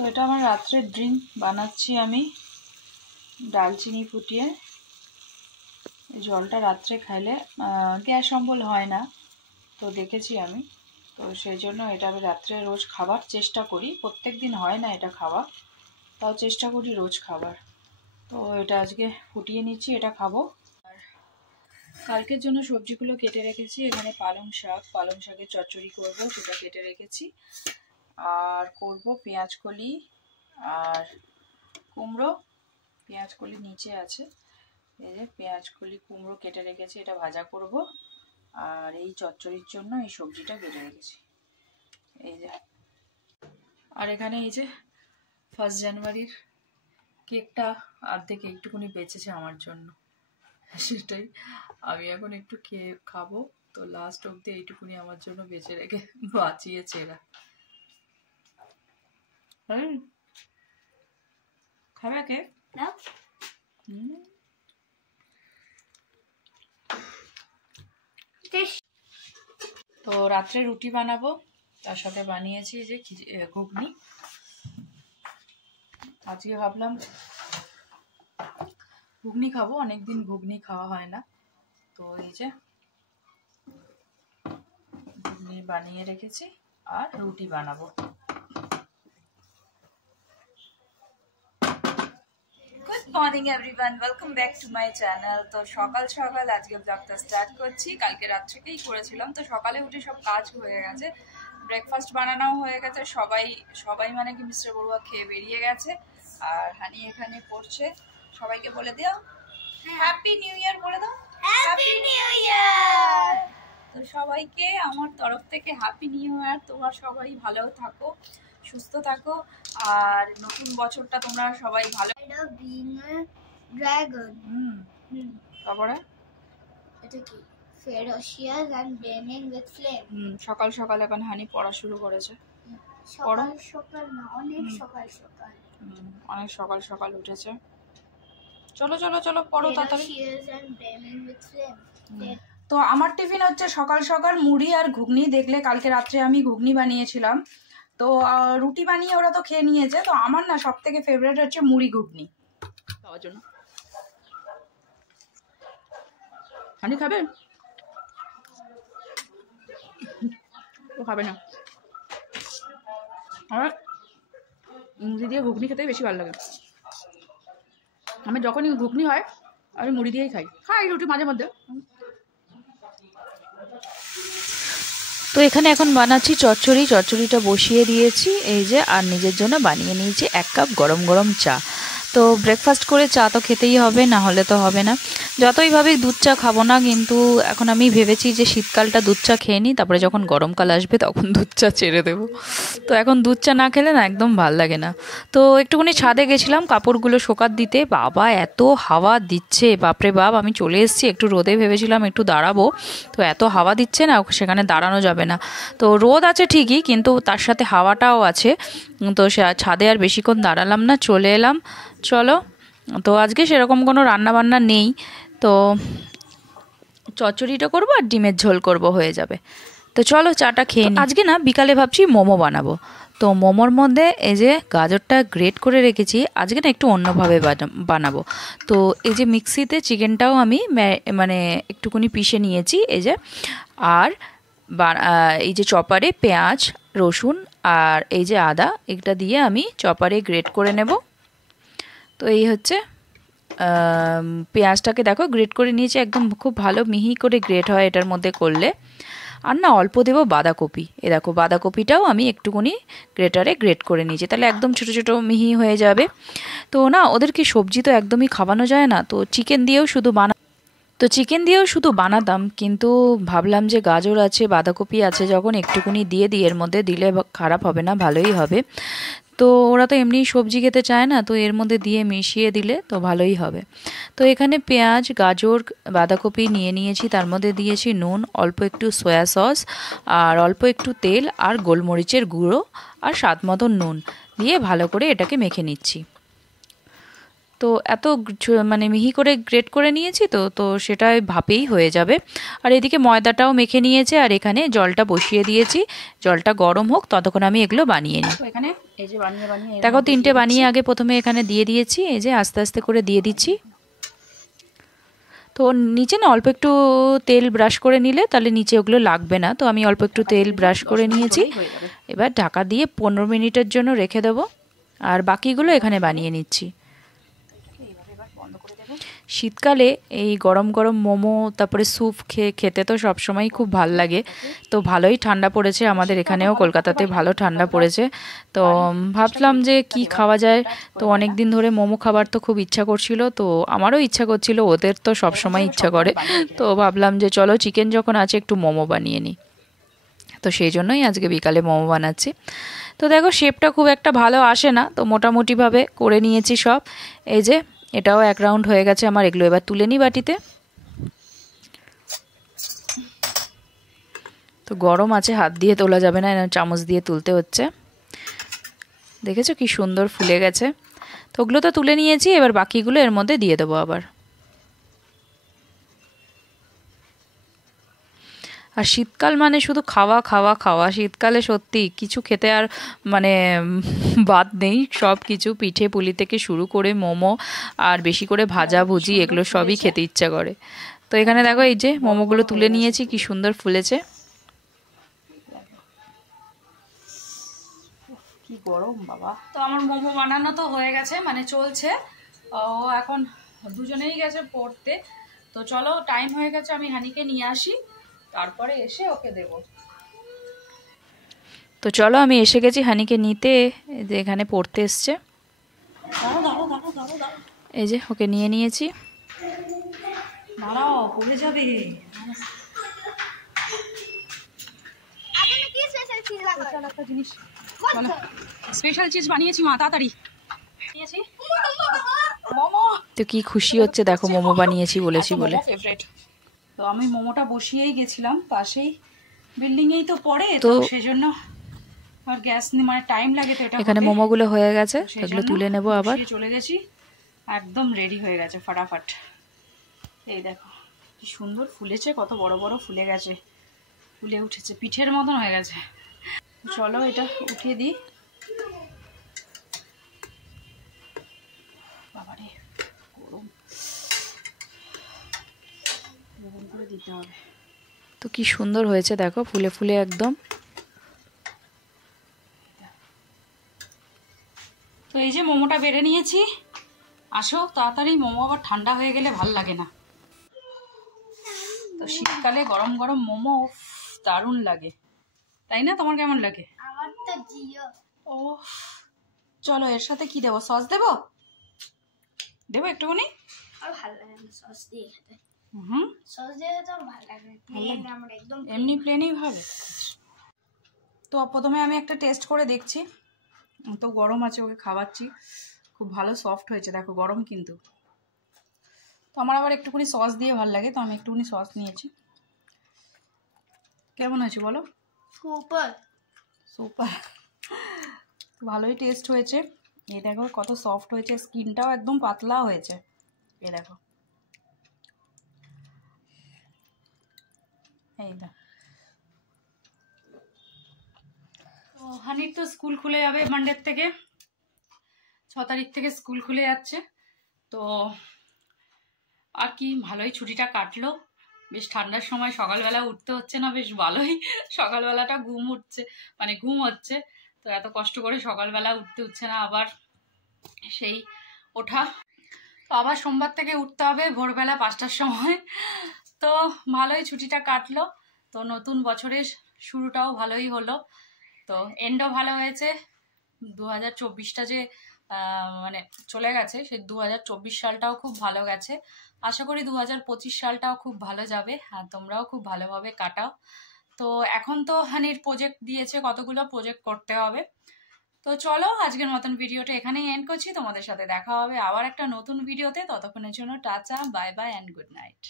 তো এটা আমার রাত্রের ড্রিঙ্ক বানাচ্ছি আমি, ডালচিনি ফুটিয়ে। জলটা রাত্রে খাইলে গ্যাস অম্বল হয় না, তো দেখেছি আমি। তো সেই জন্য এটা আমি রাত্রে রোজ খাবার চেষ্টা করি। প্রত্যেক দিন হয় না এটা খাওয়া, তাও চেষ্টা করি রোজ খাবার। তো এটা আজকে ফুটিয়ে নিচ্ছি, এটা খাবো। আর কালকের জন্য সবজিগুলো কেটে রেখেছি। এখানে পালং শাকের চচ্চড়ি করবো, সেটা কেটে রেখেছি। আর করব পেঁয়াজ কলি আর কুমড়ো। পেঁয়াজ কলি নিচে আছে, এই যে পেঁয়াজ কলি কুমড়ো কেটে রেখেছি, এটা ভাজা করব। আর এই চচ্চড়ির জন্য এই সবজিটা কেটে রেখেছি, এই যে। আর এখানে এই যে 1 জানুয়ারির কেকটা অর্ধেক একটুকুনি বেঁচেছে আমার জন্য, সেটাই আমি এখন একটু খেয়ে খাবো। তো লাস্ট অবধি এইটুকুনি আমার জন্য বেঁচে রেখে বাঁচিয়েছে এরা। খাবে কেক? তো রাত্রে রুটি বানাবো, তার সাথে বানিয়েছি যে ঘুগনি। আজকে ভাবলাম ঘুগনি খাবো, অনেকদিন ঘুগনি খাওয়া হয় না। তো এই যে ঘুগনি বানিয়ে রেখেছি আর রুটি বানাবো। Good morning everyone, welcome back to my channel. তো সকাল সকাল আজকে ব্লগটা স্টার্ট করছি। কালকে রাত থেকেই করেছিলাম, তো সকালে উঠে সব কাজ হয়ে গেছে, ব্রেকফাস্ট বানানোও হয়ে গেছে। সবাই মানে কি মিস্টার বড়ুয়া খেয়ে বেরিয়ে গেছে। আর হানি এখানে পড়ছে। সবাইকে বলে দিও হ্যাপি নিউ ইয়ার, বলে দাও হ্যাপি নিউ ইয়ার। তো সবাইকে আমার তরফ থেকে হ্যাপি নিউ ইয়ার। তোমরা সবাই ভালো থাকো, সুস্থ থাকো, আর নতুন বছরটা তোমরা সবাই ভালো। ড্রাগন। তারপরে এটা কি? Ferocious and burning with flame. সকাল সকাল এখন হানি পড়া শুরু করেছে। সকাল সকাল না, অনেক সকাল সকাল। অনেক সকাল সকাল উঠেছে। চলো চলো চলো পড়ো তাড়াতাড়ি। Ferocious and burning with flame. তো আমার টিফিন হচ্ছে সকাল সকাল মুড়ি আর ঘুগনি। দেখলে কালকে রাত্রে আমি ঘুগনি বানিয়েছিলাম, তো রুটি বানিয়ে ওরা তো খেয়ে নিয়েছে। তো আমার না সব থেকে ফেভারিট হচ্ছে মুড়ি ঘুগনি খাওয়ার জন্য। হানি খাবে? ও খাবে না, আমার মুড়ি দিয়ে ঘুগনি খেতেই বেশি ভালো লাগে। আমি যখনই ঘুগনি হয় আমি মুড়ি দিয়েই খাই রুটি মাঝে মধ্যে। তো এখানে এখন বানাচ্ছি চচ্চড়িটা বসিয়ে দিয়েছি এই যে। আর নিজের জন্য বানিয়ে নিয়েছি 1 কাপ গরম গরম চা। তো ব্রেকফাস্ট করে চা তো খেতেই হবে, না হলে তো হবে না। যতই ভাবে দুধ চা খাবো না, কিন্তু এখন আমি ভেবেছি যে শীতকালটা দুধ চা খেয়ে নিই, তারপরে যখন গরমকাল আসবে তখন দুধ চা ছেড়ে দেবো। তো এখন দুধ চা না খেলে না একদম ভাল লাগে না। তো একটুখানি ছাদে গেছিলাম কাপড়গুলো শোকাত দিতে। বাবা এত হাওয়া দিচ্ছে, বাপরে বাপ। আমি চলে এসেছি একটু রোদে, ভেবেছিলাম একটু দাঁড়াবো, তো এত হাওয়া দিচ্ছে না, সেখানে দাঁড়ানো যাবে না। তো রোদ আছে ঠিকই, কিন্তু তার সাথে হাওয়াটাও আছে। তো ছাদে আর বেশিক্ষণ দাঁড়ালাম না, চলে এলাম। চলো, তো আজকে সেরকম কোনো রান্না বান্না নেই, তো চচ্চড়িটা করবো আর ডিমের ঝোল করব, হয়ে যাবে। তো চলো চাটা খেয়ে নিই। আজকে না বিকালে ভাবছি মোমো বানাবো। তো মোমোর মধ্যে এই যে গাজরটা গ্রেট করে রেখেছি, আজকে না একটু অন্যভাবে বানাবো। তো এই যে মিক্সিতে চিকেনটাও আমি মানে একটুখানি পিষে নিয়েছি এই যে। আর এই যে চপারে পেঁয়াজ রসুন আর এই যে আদা, এটা দিয়ে আমি চপারে গ্রেট করে নেব। তো এই হচ্ছে পেঁয়াজটাকে দেখো গ্রেট করে নিয়েছি, একদম খুব ভালো মিহি করে গ্রেট হয় এটার মধ্যে করলে। আর না অল্প দেবো বাঁধাকপি, এ দেখো বাঁধাকপিটাও আমি একটুখানি গ্রেটারে গ্রেট করে নিয়েছি, তাহলে একদম ছোটো ছোটো মিহি হয়ে যাবে। তো না ওদেরকে সবজি তো একদমই খাওয়ানো যায় না, তো চিকেন দিয়েও শুধু বানাতাম, কিন্তু ভাবলাম যে গাজর আছে বাঁধাকপি আছে যখন, একটুকুনি দিয়ে দিই, এর মধ্যে দিলে খারাপ হবে না, ভালোই হবে। তো ওরা তো এমনি সবজি খেতে চায় না, তো এর মধ্যে দিয়ে মিশিয়ে দিলে তো ভালোই হবে। তো এখানে পেঁয়াজ গাজর বাঁধাকপি নিয়ে নিয়েছি, তার মধ্যে দিয়েছি নুন, অল্প একটু সয়া সস আর অল্প একটু তেল আর গোলমরিচের গুঁড়ো আর স্বাদ মতো নুন দিয়ে ভালো করে এটাকে মেখে নিচ্ছি। তো এত মানে মিহি করে গ্রেট করে নিয়েছি তো তো সেটা ভাপেই হয়ে যাবে। আর এদিকে ময়দাটাও মেখে নিয়েছে আর এখানে জলটা বসিয়ে দিয়েছি, জলটা গরম হোক ততক্ষণ আমি এগুলো বানিয়ে নিই। এখানে এই যে বানিয়ে দেখো 3টে বানিয়ে আগে প্রথমে এখানে দিয়ে দিয়েছি, এই যে আস্তে আস্তে করে দিয়ে দিচ্ছি। তো নিচে না অল্প একটু তেল ব্রাশ করে নিলে তাহলে নিচে ওগুলো লাগবে না, তো আমি অল্প একটু তেল ব্রাশ করে নিয়েছি। এবার ঢাকা দিয়ে 15 মিনিটের জন্য রেখে দেবো আর বাকিগুলো এখানে বানিয়ে নিচ্ছি। শীতকালে এই গরম গরম মোমো তারপরে স্যুপ খেতে তো সবসময় খুব ভাল লাগে। তো ভালোই ঠান্ডা পড়েছে আমাদের এখানেও, কলকাতাতে ভালো ঠান্ডা পড়েছে। তো ভাবলাম যে কি খাওয়া যায়, তো অনেক দিন ধরে মোমো খাবার তো খুব ইচ্ছা করছিল, তো আমারও ইচ্ছা করছিল, ওদের তো সবসময় ইচ্ছা করে। তো ভাবলাম যে চলো চিকেন যখন আছে একটু মোমো বানিয়ে নিই, তো সেই জন্যই আজকে বিকালে মোমো বানাচ্ছি। তো দেখো শেপটা খুব একটা ভালো আসে না, তো মোটামুটিভাবে করে নিয়েছি সব। এই যে এটাও 1 রাউন্ড হয়ে গেছে আমার, এগুলো এবার তুলে নিই বাটিতে। তো গরম আছে, হাত দিয়ে তোলা যাবে না, চামচ দিয়ে তুলতে হচ্ছে। দেখেছো কি সুন্দর ফুলে গেছে। তো ওগুলো তো তুলে নিয়েছি, এবার বাকিগুলো এর মধ্যে দিয়ে দেবো আবার। আর শীতকাল মানে শুধু খাওয়া খাওয়া খাওয়া, শীতকালে সত্যি কিছু খেতে আর মানে বাদ নেই, সব কিছু পিঠে পুলি থেকে শুরু করে মোমো আর বেশি করে ভাজা ভুজি এগুলো সবই খেতে ইচ্ছা করে। তো এখানে দেখো এই যে মোমোগুলো তুলে নিয়েছি, কি সুন্দর ফুলেছে। কি গরম বাবা। তো আমার মোমো বানানো তো হয়ে গেছে, মানে চলছে। ও এখন দুজনেই গেছে পড়তে, তো চলো টাইম হয়ে গেছে, আমি হানিকে নিয়ে আসি, তারপরে এসে ওকে দেব। তো চলো আমি এসে গেছি হানিকে নিতে, যে এখানে পড়তে এসছে। এই যে ওকে নিয়ে নিয়েছি। দাঁড়াও পড়ে যাবে। একটা জিনিস স্পেশাল চিজ বানিয়েছি মা, তাড়াতাড়ি মোমো। তো কি খুশি হচ্ছে দেখো, মোমো বানিয়েছি বলেছি বলে। ফেভারিট। তো আমি মোমোটা বসিয়েই গেছিলাম, পাশেই বিল্ডিং এই তো পড়ে, তো সেজন্য আর গ্যাস মানে টাইম লাগে, তো এটা এখানে মোমোগুলো হয়ে গেছে, এগুলো তুলে নেব আবার। চলে গেছি, একদম রেডি হয়ে গেছে ফাটাফাট। এই দেখো কি সুন্দর ফুলেছে, কত বড় বড় ফুলে গেছে, ফুলে উঠেছে, পিঠের মতন হয়ে গেছে। চলো এটা উঠিয়ে দিই। বাবারে গরম, গরম করে দিতে হবে। তো কি সুন্দর হয়েছে দেখো, ফুলে ফুলে একদম। তো এই যে মোমোটা বেড়ে নিয়েছি, আসো তাড়াতাড়ি, মোমো আবার ঠান্ডা হয়ে গেলে ভাল লাগে না। তো শীতকালে গরম গরম মোমো দারুণ লাগে, তাই না? তোমার কেমন লাগে? আমার তো জিও। ও চলো এর সাথে কি দেবো, সস দেবো? দেবো একটুখানি? আর ভালো লাগে না সস দিয়ে খেতে। হুম, সস দিয়ে খেতে আর ভালো লাগে না, প্লেন আমরা একদম এমনি প্লেনই ভালো। তো প্রথমে আমি একটা টেস্ট করে দেখছি, তো গরম আছে, ওকে খাওয়াচ্ছি। খুব ভালো সফট হয়েছে দেখো, গরম কিন্তু। তো আমার আবার একটুখানি সস দিয়ে ভালো লাগে, তো আমি একটুখানি সস নিয়েছি। কেমন হয়েছে বলো? সুপার সুপার, ভালোই টেস্ট হয়েছে। এই দেখো কত সফট হয়েছে, স্কিনটাও একদম পাতলা হয়েছে, এই দেখো। এই দেখো। তো হানির তো স্কুল খুলে যাবে মানডের থেকে, 6 তারিখ থেকে স্কুল খুলে যাচ্ছে। তো আর কি ভালোই ছুটিটা কাটলো, বেশ ঠান্ডার সময় সকালবেলা উঠতে হচ্ছে না, বেশ ভালোই সকালবেলাটা ঘুম উঠছে, মানে ঘুম হচ্ছে। তো এত কষ্ট করে সকালবেলা উঠতে হচ্ছে না, আবার সেই ওঠা। তো আবার সোমবার থেকে উঠতে হবে ভোরবেলা 5টার সময়। তো ভালোই ছুটিটা কাটলো, তো নতুন বছরের শুরুটাও ভালোই হলো, তো এন্ডও ভালো হয়েছে। 2024টা যে মানে চলে গেছে, সেই 2024 সালটাও খুব ভালো গেছে। আশা করি 2025 সালটাও খুব ভালো যাবে, আর তোমরাও খুব ভালোভাবে কাটাও। তো এখন তো হানির প্রজেক্ট দিয়েছে, কতগুলো প্রজেক্ট করতে হবে। তো চলো আজকের মতন ভিডিওটা এখানেই এন্ড করছি, তোমাদের সাথে দেখা হবে আবার একটা নতুন ভিডিওতে। ততক্ষণের জন্য tata, bye bye and good night.